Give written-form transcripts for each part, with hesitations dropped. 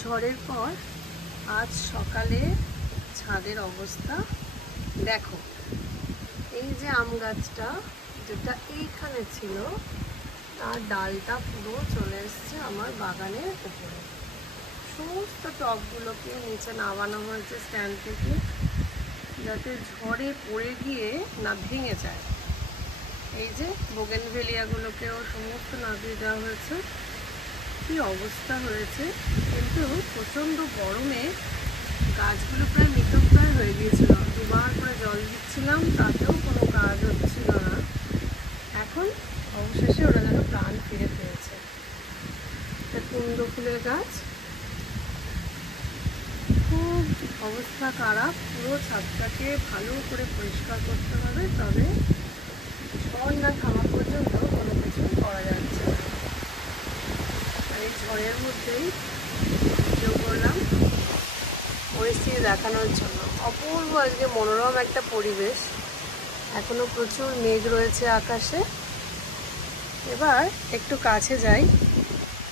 ঝড়ের পর আজ সকালে ছাদের অবস্থা দেখো। এই যে আম গাছটা যেটা এইখানে ছিল তার ডালটা পুরো চলে এসছে আমার বাগানের উপরে। সমস্ত টবগুলোকে নিচে নামানো হয়েছে স্ট্যান্ড থেকে, যাতে ঝড়ে পড়ে গিয়ে না ভেঙে যায়। এই যে বোগেনভেলিয়াগুলোকেও সমস্ত নামিয়ে দেওয়া হয়েছে। কি অবস্থা হয়েছে! কিন্তু প্রচণ্ড গরমে গাছগুলো প্রায় মৃতপ্রায় হয়ে গিয়েছিল। দুবার করে জল দিচ্ছিলাম, তাতেও কোনো কাজ হচ্ছিল না। এখন অবশেষে ওরা যেন প্রাণ ফিরে পেয়েছে। একটা কুন্দ ফুলের গাছ, খুব অবস্থা খারাপ। পুরো ছাদটাকে ভালো করে পরিষ্কার করতে হবে, তবে ঝড় না থামা পর্যন্ত কোনো কিছু করা যাচ্ছে না। আর এই ঝড়ের মধ্যেই ভিডিও করলাম পরিস্থিতি দেখানোর জন্য। অপূর্ব আজকে মনোরম একটা পরিবেশ। এখনো প্রচুর মেঘ রয়েছে আকাশে। এবার একটু কাছে যাই,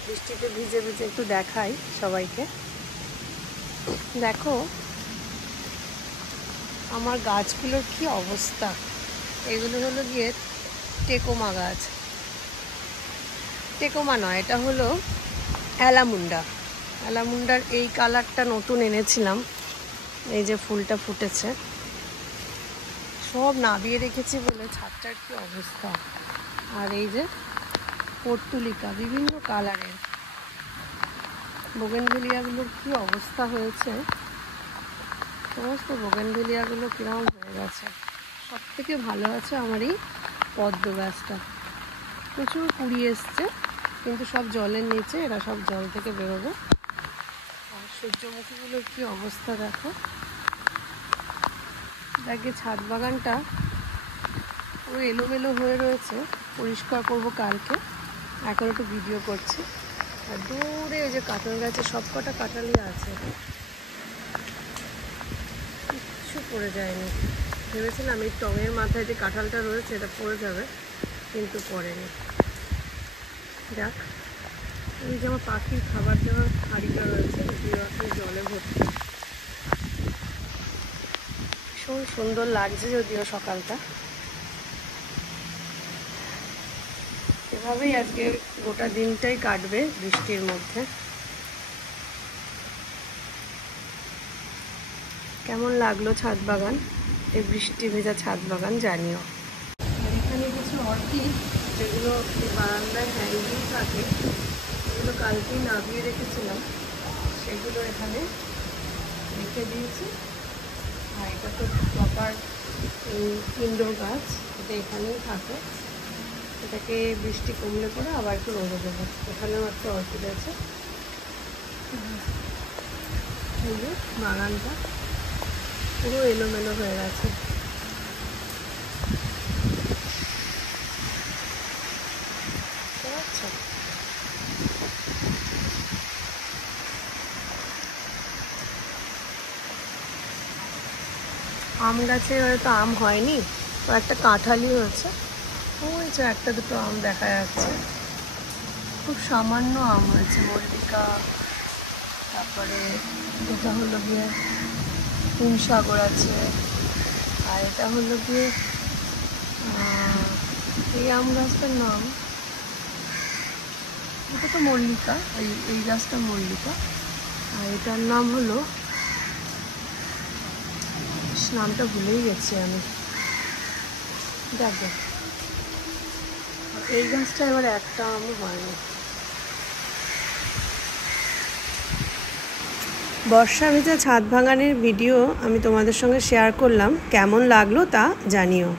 বৃষ্টিতে ভিজে ভিজে একটু দেখাই সবাইকে। দেখো আমার গাছগুলোর কি অবস্থা। এগুলো হলো গিয়ে টেকোমা গাছ। টেকোমা নয়, এটা হলো অ্যালামুন্ডা। অ্যালামুন্ডার এই কালারটা নতুন এনেছিলাম। এই যে ফুলটা ফুটেছে, সব নাবিয়ে রেখেছি বলে ছাদটার কি অবস্থা। আর এই যে পর্তুলিকা বিভিন্ন কালারের বোগেনভেলিয়াগুলোর কি অবস্থা হয়েছে। সমস্ত বোগেনভেলিয়াগুলো কিরকম হয়ে গেছে। সব থেকে ভালো আছে আমার এই পদ্ম গাছটা, প্রচুর কুড়ি এসছে, কিন্তু সব জলের নিচে, এরা সব জল থেকে বেরোবে। আর সূর্যমুখীগুলোর কি অবস্থা দেখো। আগে ছাদ বাগানটা পুরো এলোমেলো হয়ে রয়েছে, পরিষ্কার করবো কালকে। এখন একটু ভিডিও করছি। আর দূরে ওই যে কাঁঠাল গাছে সব কটা কাঁঠালই আছে, কিচ্ছু পড়ে যায়নি। ভেবেছিলাম এই টঙের মাথায় যে কাঁঠালটা রয়েছে এটা পড়ে যাবে, কিন্তু পড়েনি। যাক, এই যে আমার পাখির খাবার দেওয়ার হাঁড়িটা রয়েছে, জলে ভর্তি। ভীষণ সুন্দর লাগছে যদিও সকালটা। এভাবেই আজকে গোটা দিনটাই কাটবে বৃষ্টির মধ্যে। কেমন লাগলো ছাদ বাগান, এই বৃষ্টি ভেজা ছাদ বাগান জানিও। আর এখানে কিছু অর্কিড যেগুলো বারান্দায় হ্যাঙ্গিং থাকে, এগুলো কালকেই নামিয়ে রেখেছিলাম, সেগুলো এখানে রেখে দিয়েছি। আর এটা তো প্রপার ইনডোর গাছ, এটা এখানেই থাকে। এটাকে বৃষ্টি কমলে পরে আবার একটু রোদে দেবো। এখানেও একটা অর্কিড আছে। বাগানটা পুরো এলোমেলো হয়ে গেছে। আচ্ছা, আম গাছে হয়তো আম হয়নি, তো একটা কাঁঠালই হয়েছে। ওই যে একটা দুটো আম দেখা যাচ্ছে, খুব সামান্য আম হয়েছে। মল্লিকা, তারপরে এটা হলো গিয়ে হিমসাগর আছে, আর এটা হলো গিয়ে এই আম গাছটার নাম, এটা তো মল্লিকা, এই গাছটা মল্লিকা। আর এটার নাম হলো, নামটা ভুলেই গেছি আমি। দেখো এই গাছটা এবার একটা আমও হয়নি। বর্ষা ভেজা ছাদ বাগানের ভিডিও আমি তোমাদের সঙ্গে শেয়ার করলাম। কেমন লাগলো তা জানিও।